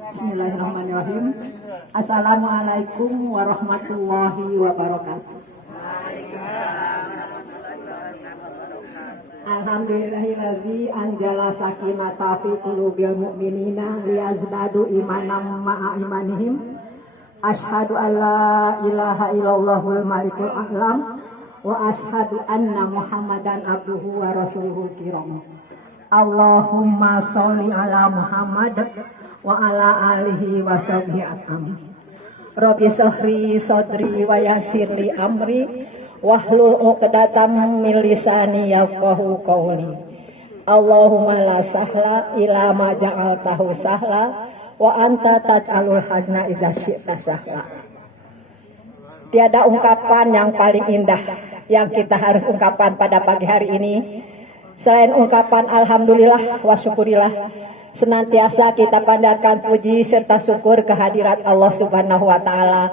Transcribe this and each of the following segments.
Bismillahirrahmanirrahim. Assalamualaikum warahmatullahi wabarakatuh. Alhamdulillahillazi anjala sakinata fi qulubil mu'minina liyazdadu imanan ma'a imanihim. Asyhadu an la ilaha illallahul malikul a'lam wa asyhadu anna Muhammadan abduhu wa rasuluhul kiram. Allahumma sholli ala Muhammad wa ala alihi wa sahbihi atam. Rabbi sahri sadri wa yassirli amri wahlul 'uqdatam min lisani yafqahu qawli. Allahumma la sahla ila ma ja'altahu sahla wa anta taj'alul hazna idza syi'ta sahla. Tiada ungkapan yang paling indah yang kita harus ungkapkan pada pagi hari ini selain ungkapan alhamdulillah wa syukurillah. Senantiasa kita panjatkan puji serta syukur kehadirat Allah Subhanahu wa taala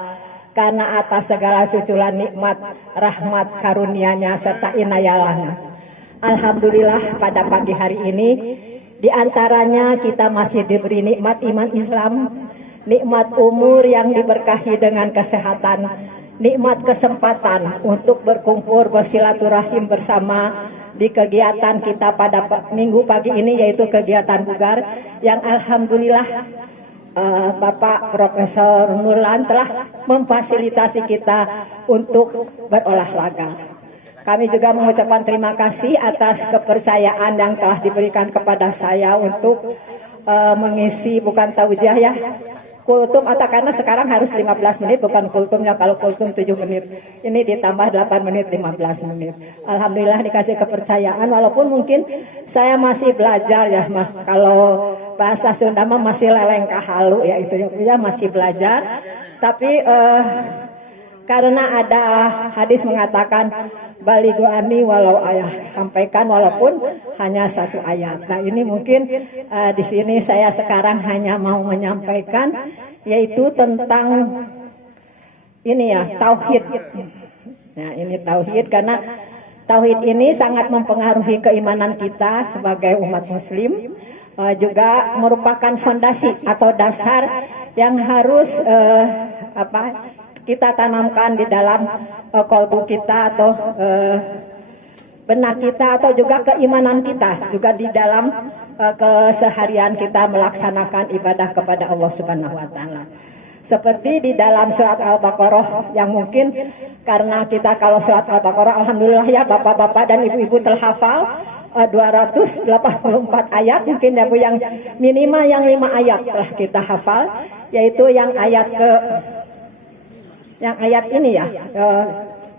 karena atas segala cuculan nikmat, rahmat, karunia-Nya serta inayahnya. Alhamdulillah pada pagi hari ini di antaranya kita masih diberi nikmat iman Islam, nikmat umur yang diberkahi dengan kesehatan, nikmat kesempatan untuk berkumpul bersilaturahim bersama di kegiatan kita pada minggu pagi ini, yaitu kegiatan bugar yang alhamdulillah Bapak Profesor Nurlan telah memfasilitasi kita untuk berolahraga. Kami juga mengucapkan terima kasih atas kepercayaan yang telah diberikan kepada saya untuk mengisi bukan taujiah ya, kultum, atau karena sekarang harus 15 menit bukan kultumnya, kalau kultum 7 menit ini ditambah 8 menit 15 menit. Alhamdulillah dikasih kepercayaan walaupun mungkin saya masih belajar ya, kalau bahasa Sunda mah masih lelengkah halu ya, itu ya masih belajar. Tapi karena ada hadis mengatakan balighu ani walau ayah, sampaikan walaupun hanya satu ayat. Nah ini mungkin di sini saya sekarang hanya mau menyampaikan yaitu tentang ini ya, tauhid. Nah ini tauhid, karena tauhid ini sangat mempengaruhi keimanan kita sebagai umat muslim, juga merupakan fondasi atau dasar yang harus kita tanamkan di dalam kolbu kita atau benak kita, atau juga keimanan kita juga di dalam keseharian kita melaksanakan ibadah kepada Allah Subhanahu wa taala. Seperti di dalam surat Al-Baqarah yang mungkin karena kita kalau surat Al-Baqarah alhamdulillah ya bapak-bapak dan ibu-ibu telah hafal 284 ayat, mungkin ya Bu, yang minimal yang 5 ayat telah kita hafal, yaitu yang ayat ini ya,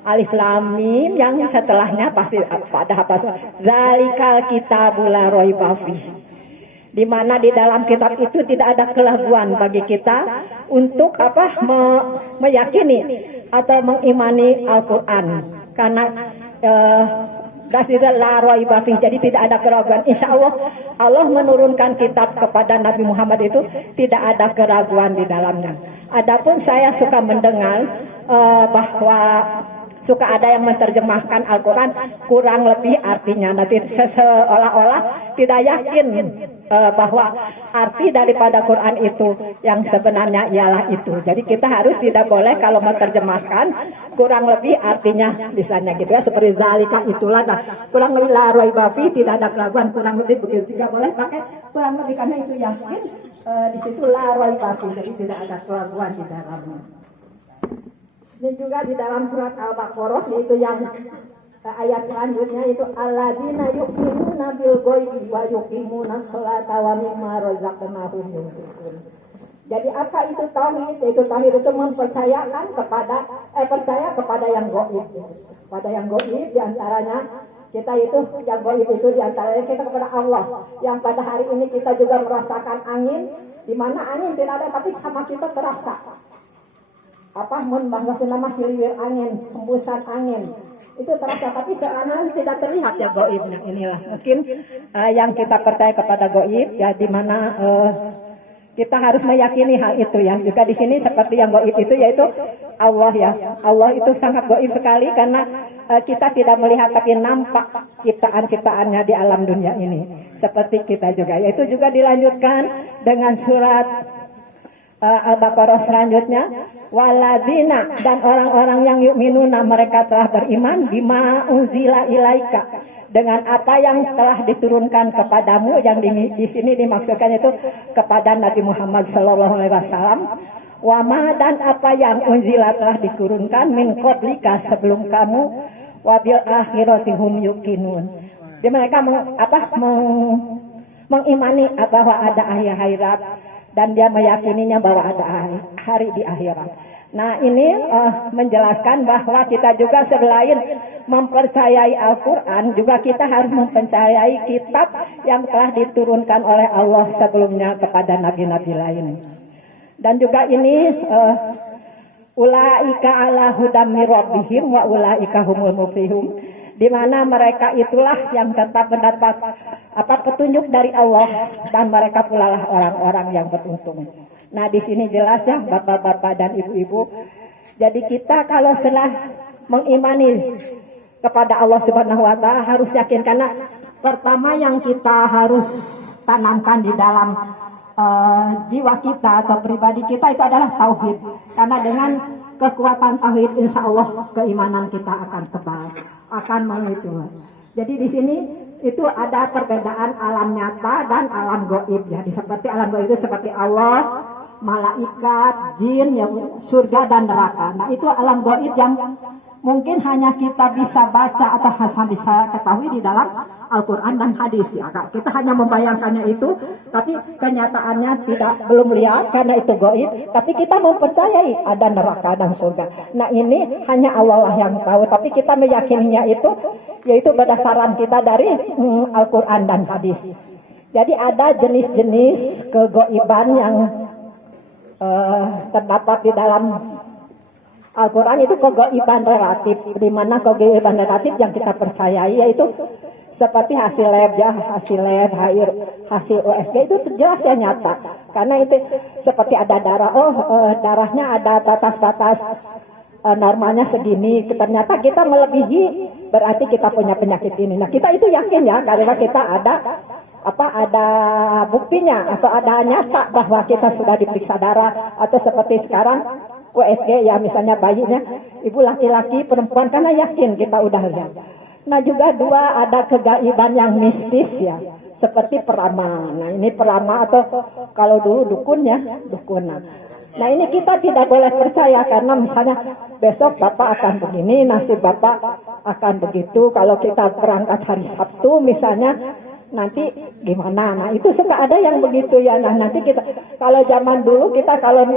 Alif Lam Mim, yang setelahnya pasti ada apa? Zalikal kitabul la raiba fihi. Di mana di dalam kitab itu tidak ada keraguan bagi kita untuk meyakini atau mengimani Al-Qur'an. Karena la raiba fihi, jadi tidak ada keraguan. Insya Allah Allah menurunkan kitab kepada Nabi Muhammad itu tidak ada keraguan di dalamnya. Adapun saya suka mendengar bahwa suka ada yang menerjemahkan Al-Quran kurang lebih artinya, nanti seolah-olah tidak yakin bahwa arti daripada Quran itu yang sebenarnya ialah itu. Jadi kita harus tidak boleh kalau menerjemahkan kurang lebih artinya misalnya gitu ya, seperti zalika itulah, nah, kurang lebih la raiba fihi, tidak ada keraguan, kurang lebih begitu. Tidak boleh pakai kurang lebih karena itu yakin, di situ la raiba fihi, jadi tidak ada keraguan di dalamnya. Ini juga di dalam surat Al-Baqarah, yaitu yang ayat selanjutnya, itu alladzina yu'minuna bil ghaibi wa yuqimuna sholata wa mimma razaqnahum yunfiqun. Jadi apa itu tauhid? Yaitu tauhid itu mempercayakan percaya kepada yang gaib. Pada yang gaib di antaranya kita itu, yang gaib itu di antaranya kita kepada Allah. Yang pada hari ini kita juga merasakan angin, di mana angin tidak ada tapi sama kita terasa. Bahasa nama hilir angin, hembusan angin itu terasa, tapi sekarang tidak terlihat ya gaibnya. Inilah mungkin yang kita percaya kepada gaib ya, di mana kita harus meyakini hal itu ya. Juga di sini seperti yang gaib itu yaitu Allah ya. Allah itu sangat gaib sekali karena kita tidak melihat tapi nampak ciptaan-ciptaannya di alam dunia ini. Seperti kita juga, yaitu juga dilanjutkan dengan surat Al-Baqarah selanjutnya, waladina, dan orang-orang yang yu'minuna, mereka telah beriman, bima unzila ilaika, dengan apa yang telah diturunkan kepadamu, yang di sini dimaksudkan itu kepada Nabi Muhammad SAW. Wama, dan apa yang unzila telah diturunkan min qablika, sebelum kamu, wabil akhirati hum yuqinun. Jadi mereka mengimani bahwa ada akhirat, dan dia meyakininya bahwa ada hari di akhirat. Nah, ini menjelaskan bahwa kita juga selain mempercayai Al-Quran, juga kita harus mempercayai kitab yang telah diturunkan oleh Allah sebelumnya kepada nabi-nabi lain. Dan juga ini ulaika ala hudam mir rabbihim wa ulaika humul muflihun, di mana mereka itulah yang tetap mendapat petunjuk dari Allah, dan mereka pula lah orang-orang yang beruntung. Nah, di sini jelas ya Bapak-bapak dan Ibu-ibu. Jadi kita kalau setelah mengimani kepada Allah Subhanahu wa taala harus yakin, karena pertama yang kita harus tanamkan di dalam jiwa kita atau pribadi kita itu adalah tauhid. Karena dengan kekuatan tauhid, insya Allah keimanan kita akan tebal, akan mengitu. Jadi di sini itu ada perbedaan alam nyata dan alam gaib. Jadi seperti alam gaib itu seperti Allah, malaikat, jin, ya, surga dan neraka. Nah, itu alam gaib yang mungkin hanya kita bisa baca atau bisa ketahui di dalam Al-Quran dan hadis ya. Kita hanya membayangkannya itu, tapi kenyataannya belum lihat karena itu gaib, tapi kita mempercayai ada neraka dan surga. Nah, ini hanya Allah lah yang tahu, tapi kita meyakininya itu yaitu berdasarkan kita dari Al-Quran dan hadis. Jadi ada jenis-jenis kegaiban yang terdapat di dalam Al-Quran, itu kegaiban relatif, di mana kegaiban relatif yang kita percayai yaitu seperti hasil lab ya, hasil USG itu jelas ya, nyata. Karena itu seperti ada darah, darahnya ada batas-batas normalnya segini, ternyata kita melebihi, berarti kita punya penyakit ini. Nah, kita itu yakin ya, karena kita ada buktinya atau ada nyata bahwa kita sudah diperiksa darah, atau seperti sekarang USG ya, misalnya bayinya ibu laki-laki perempuan, karena yakin kita udah lihat. Nah, juga dua, ada kegaiban yang mistis ya, seperti perama. Nah, ini perama atau kalau dulu dukun ya, dukun. Nah, ini kita tidak boleh percaya, karena misalnya besok Bapak akan begini, nasib Bapak akan begitu, kalau kita berangkat hari Sabtu misalnya nanti gimana. Nah, itu suka ada yang begitu ya. Nah, nanti kita kalau zaman dulu kita kalau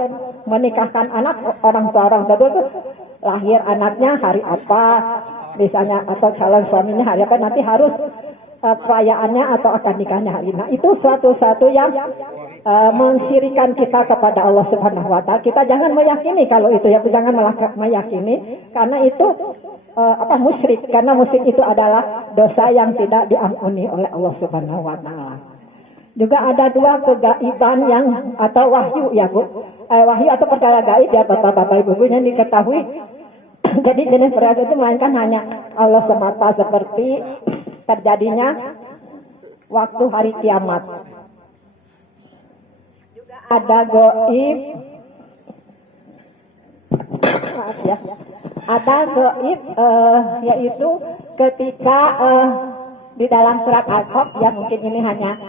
menikahkan anak, orang tua dulu tuh lahir anaknya hari apa misalnya, atau calon suaminya hari apa, nanti harus perayaannya atau akad nikahnya hari. Nah, itu suatu yang mensyirikan kita kepada Allah Subhanahu wa taala. Kita jangan meyakini kalau itu ya, jangan meyakini, karena itu musyrik, karena musyrik itu adalah dosa yang tidak diampuni oleh Allah Subhanahu wa taala. Juga ada dua kegaiban yang atau wahyu ya Bu. Wahyu atau perkara gaib ya Bapak-bapak Ibu yang diketahui. Jadi jenis perkara itu melainkan hanya Allah semata, seperti terjadinya waktu hari kiamat. Juga ada gaib, maaf ya, ada gaib yaitu ketika di dalam surat Al-Qaf ya, mungkin ini hanya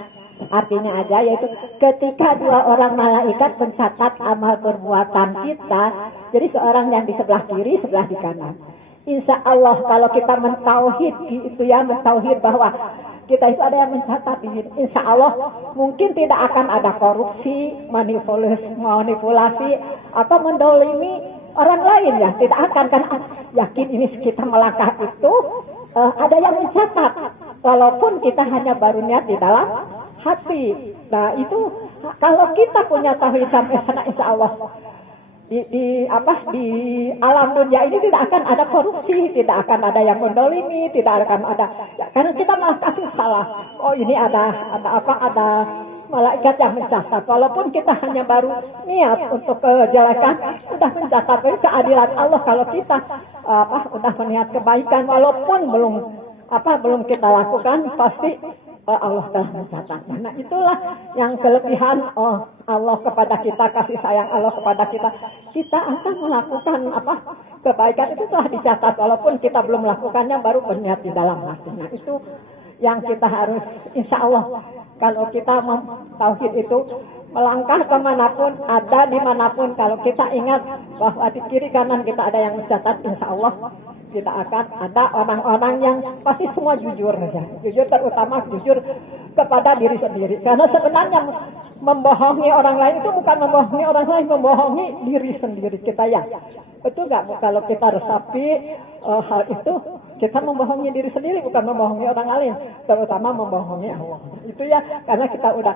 artinya aja, yaitu ketika dua orang malaikat mencatat amal perbuatan kita. Jadi seorang yang di sebelah kiri, sebelah di kanan. Insya Allah kalau kita mentauhid itu ya, mentauhid bahwa kita itu ada yang mencatat di sini, insya Allah mungkin tidak akan ada korupsi, manipulasi atau mendolimi orang lain ya, tidak akan, kan yakin ini kita melangkah itu ada yang mencatat, walaupun kita hanya baru niat di dalam hati. Nah, itu kalau kita punya tauhid sampai sana, insya Allah di alam dunia ini tidak akan ada korupsi, tidak akan ada yang mendolimi, tidak akan ada, karena kita malah kasih salah. Oh, ini ada malaikat yang mencatat, walaupun kita hanya baru niat untuk kejelekan, udah mencatat. Keadilan Allah kalau kita udah meniat kebaikan, walaupun belum kita lakukan, pasti Allah telah mencatatnya. Nah itulah yang kelebihan Allah kepada kita, kasih sayang Allah kepada kita. Kita akan melakukan kebaikan itu telah dicatat, walaupun kita belum melakukannya, baru berniat di dalam hatinya. Itu yang kita harus, insya Allah, kalau kita tauhid itu melangkah kemanapun, ada dimanapun, kalau kita ingat bahwa di kiri kanan kita ada yang mencatat, insya Allah tidak akan ada orang-orang yang pasti semua jujur ya. Jujur, terutama jujur kepada diri sendiri. Karena sebenarnya membohongi orang lain itu bukan membohongi orang lain, membohongi diri sendiri kita ya. Betul nggak? Kalau kita resapi hal itu, kita membohongi diri sendiri, bukan membohongi orang lain, terutama membohongi Allah. Itu ya, karena kita udah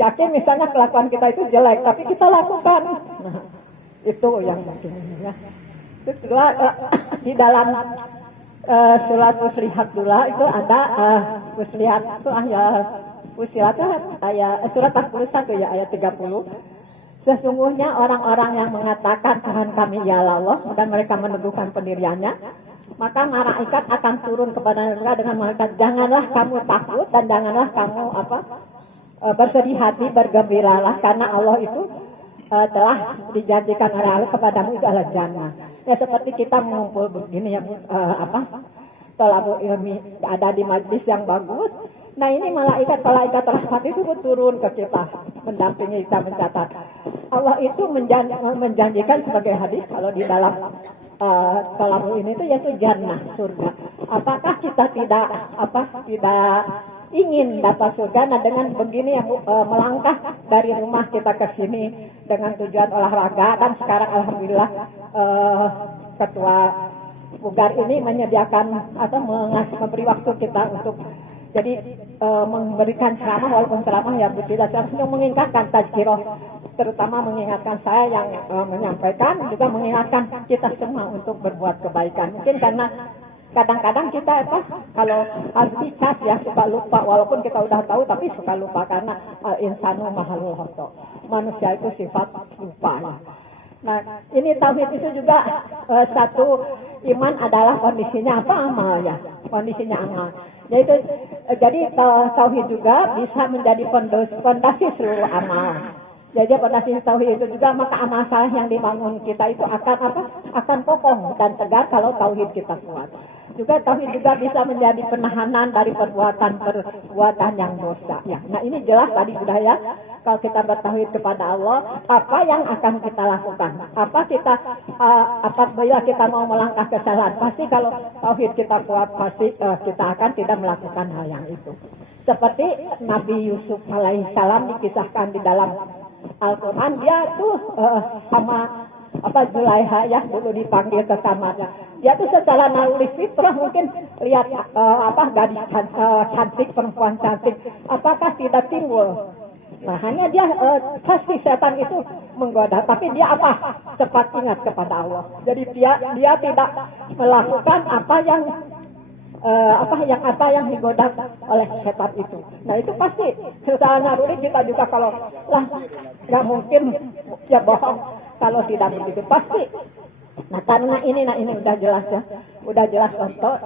yakin misalnya kelakuan kita itu jelek, tapi kita lakukan. Nah, itu yang mungkin ya. Terus kedua, di dalam surat Fussilat dulu itu ada Fussilat itu Fussilat ayat surat 41 ya, ayat 30. Sesungguhnya orang-orang yang mengatakan Tuhan kami ialah Allah dan mereka meneguhkan pendiriannya, maka malaikat akan turun kepada mereka dengan mengatakan, janganlah kamu takut dan janganlah kamu bersedih hati, bergembiralah karena Allah itu telah dijanjikan oleh Allah kepadamu itu adalah jannah. Ya seperti kita mengumpul begini ya, tolabul ilmi, ada di majlis yang bagus. Nah ini malaikat rahmat itu turun ke kita, mendampingi kita, mencatat. Allah itu menjanjikan sebagai hadis kalau di dalam tolabul ini itu yaitu jannah, surga. Apakah kita tidak ingin dapat surga? Nah dengan begini yang melangkah dari rumah kita ke sini dengan tujuan olahraga, dan sekarang alhamdulillah ketua Bugar ini menyediakan atau memberi waktu kita untuk jadi memberikan ceramah, walaupun ceramah ya tidak ceramah, yang mengingatkan tazkirah, terutama mengingatkan saya yang menyampaikan, juga mengingatkan kita semua untuk berbuat kebaikan. Mungkin karena kadang-kadang kita kalau harus dicas ya suka lupa, walaupun kita udah tahu tapi suka lupa, karena insanu mahalul khoto, manusia itu sifat lupa ya. Nah ini tauhid itu juga satu, iman adalah kondisinya amal ya, kondisinya amal. Jadi tauhid juga bisa menjadi fondasi seluruh amal. Jadi fondasi tauhid itu juga, maka amal saleh yang dibangun kita itu akan kokoh dan tegar kalau tauhid kita kuat. Juga tauhid juga bisa menjadi penahanan dari perbuatan yang dosa ya. Nah ini jelas tadi sudah ya, kalau kita bertauhid kepada Allah, apa yang akan kita lakukan? Apabila kita mau melangkah kesalahan, pasti kalau tauhid kita kuat, pasti kita akan tidak melakukan hal yang itu. Seperti Nabi Yusuf alaihissalam dikisahkan di dalam Al-Quran, dia tuh sama Zulaiha ya, dulu dipanggil ke kamarnya. Dia tuh secara naluri fitrah mungkin lihat gadis cantik, perempuan cantik, apakah tidak timbul. Nah hanya dia pasti setan itu menggoda, tapi dia cepat ingat kepada Allah. Jadi dia tidak melakukan apa yang digoda oleh setan itu. Nah itu pasti secara naluri kita juga kalau nggak mungkin ya bohong kalau tidak begitu pasti. Nah karena ini udah jelas ya, udah jelas contoh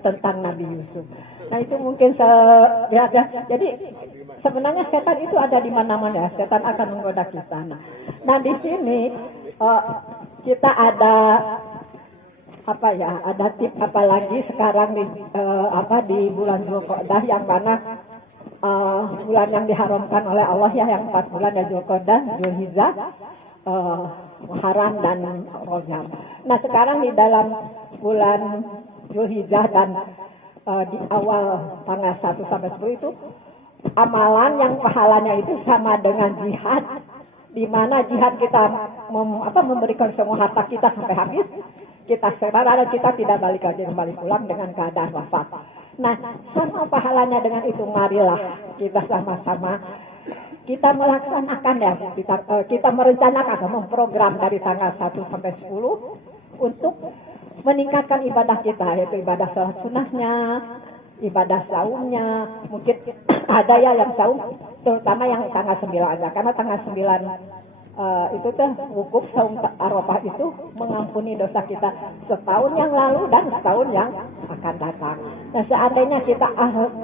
tentang Nabi Yusuf. Nah itu mungkin ya. Jadi sebenarnya setan itu ada di mana-mana ya, setan akan menggoda kita. Nah di sini kita ada ada tip apalagi sekarang di bulan Zulqa'dah, yang mana bulan yang diharamkan oleh Allah ya, yang 4 bulan ya, Zulqa'dah, Zulhijjah, Muharram dan Rajab. Nah sekarang di dalam bulan Zulhijjah dan di awal tanggal 1 sampai 10 itu amalan yang pahalanya itu sama dengan jihad, di mana jihad kita memberikan semua harta kita sampai habis, kita serah, kita tidak kembali pulang dengan keadaan wafat. Nah sama pahalanya dengan itu, marilah kita sama-sama kita melaksanakan ya, kita merencanakan, memprogram dari tanggal 1 sampai 10 untuk meningkatkan ibadah kita, yaitu ibadah sholat sunnahnya, ibadah saumnya. Mungkin ada ya yang saum, terutama yang tanggal 9 aja, karena tanggal 9 itu tuh wukuf saum Arafah itu mengampuni dosa kita setahun yang lalu dan setahun yang akan datang. Nah seandainya kita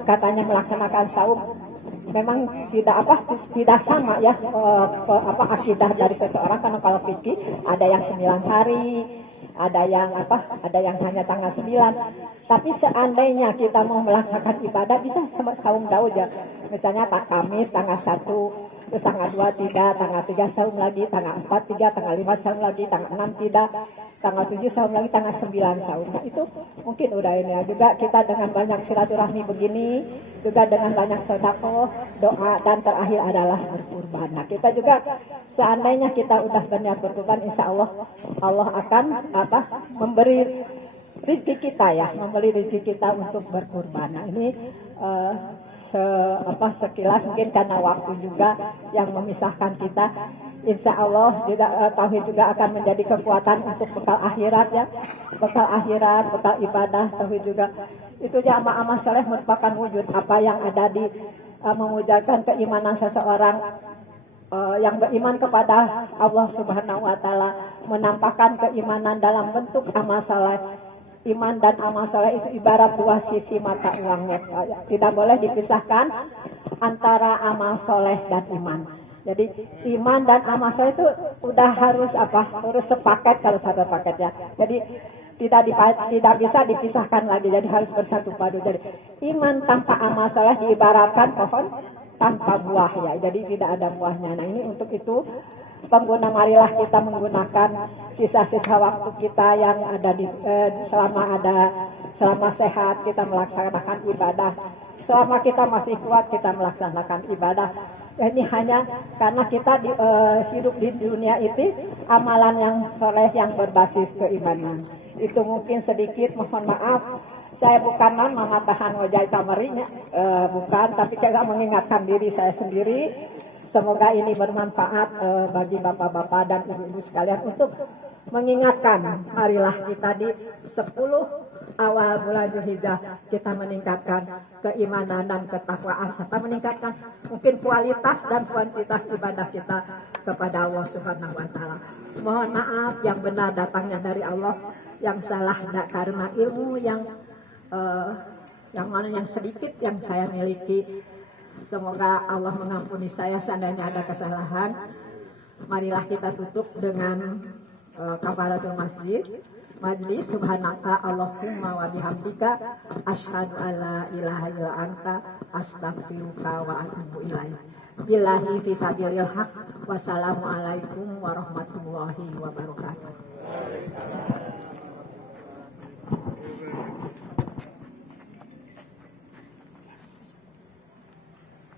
katanya melaksanakan saum memang tidak sama ya akidah dari seseorang, karena kalau fikih ada yang 9 hari, ada yang hanya tanggal 9. Tapi seandainya kita mau melaksanakan ibadah bisa saum Daud ya, misalnya Kamis tanggal 1, terus tanggal 2 tidak, tanggal 3 saum lagi, tanggal 4 tidak, tanggal 5 saum lagi, tanggal 6 tidak, tanggal 7 saum lagi, tanggal 9 saum. Nah itu mungkin udah ini ya. Juga kita dengan banyak silaturahmi begini, juga dengan banyak sedekah, doa, dan terakhir adalah berkurban. Nah kita juga seandainya kita udah berniat berkurban, insya Allah Allah akan memberi rezeki kita ya, memberi rezeki kita untuk berkurban. Nah ini sekilas mungkin karena waktu juga yang memisahkan kita. Insya Allah juga tauhid juga akan menjadi kekuatan untuk bekal akhirat ya, bekal akhirat, bekal ibadah. Tauhid juga itu ya amal soleh merupakan wujud apa yang ada di mewujudkan keimanan seseorang yang beriman kepada Allah Subhanahu Wa Taala, menampakkan keimanan dalam bentuk amal soleh. Iman dan amal soleh itu ibarat dua sisi mata uang, tidak boleh dipisahkan antara amal soleh dan iman. Jadi iman dan amal soleh itu udah harus sepaket kalau satu paket ya. Jadi tidak bisa dipisahkan lagi. Jadi harus bersatu padu. Jadi iman tanpa amal soleh diibaratkan pohon tanpa buah ya. Jadi tidak ada buahnya. Nah ini untuk itu marilah kita menggunakan sisa-sisa waktu kita yang ada selama sehat kita melaksanakan ibadah, selama kita masih kuat kita melaksanakan ibadah. Ini hanya karena kita hidup di dunia itu amalan yang soleh yang berbasis keimanan. Itu mungkin sedikit, mohon maaf. Saya bukan mematahan wajah kamarinya, bukan, tapi kita mengingatkan diri saya sendiri. Semoga ini bermanfaat bagi bapak-bapak dan ibu-ibu sekalian untuk mengingatkan, marilah kita di 10 awal bulan Zulhijjah kita meningkatkan keimanan dan ketakwaan serta meningkatkan mungkin kualitas dan kuantitas ibadah kita kepada Allah Subhanahu Wa Taala. Mohon maaf yang benar datangnya dari Allah, yang salah karena ilmu yang mana yang sedikit yang saya miliki. Semoga Allah mengampuni saya seandainya ada kesalahan. Marilah kita tutup dengan kafaratul masjid. Majlis subhanaka Allahumma wa bihamdika asyhadu alla ilaha illa anta astaghfiruka wa atubu ilaik. Billahi fisabilil haq. Wassalamualaikum warahmatullahi wabarakatuh.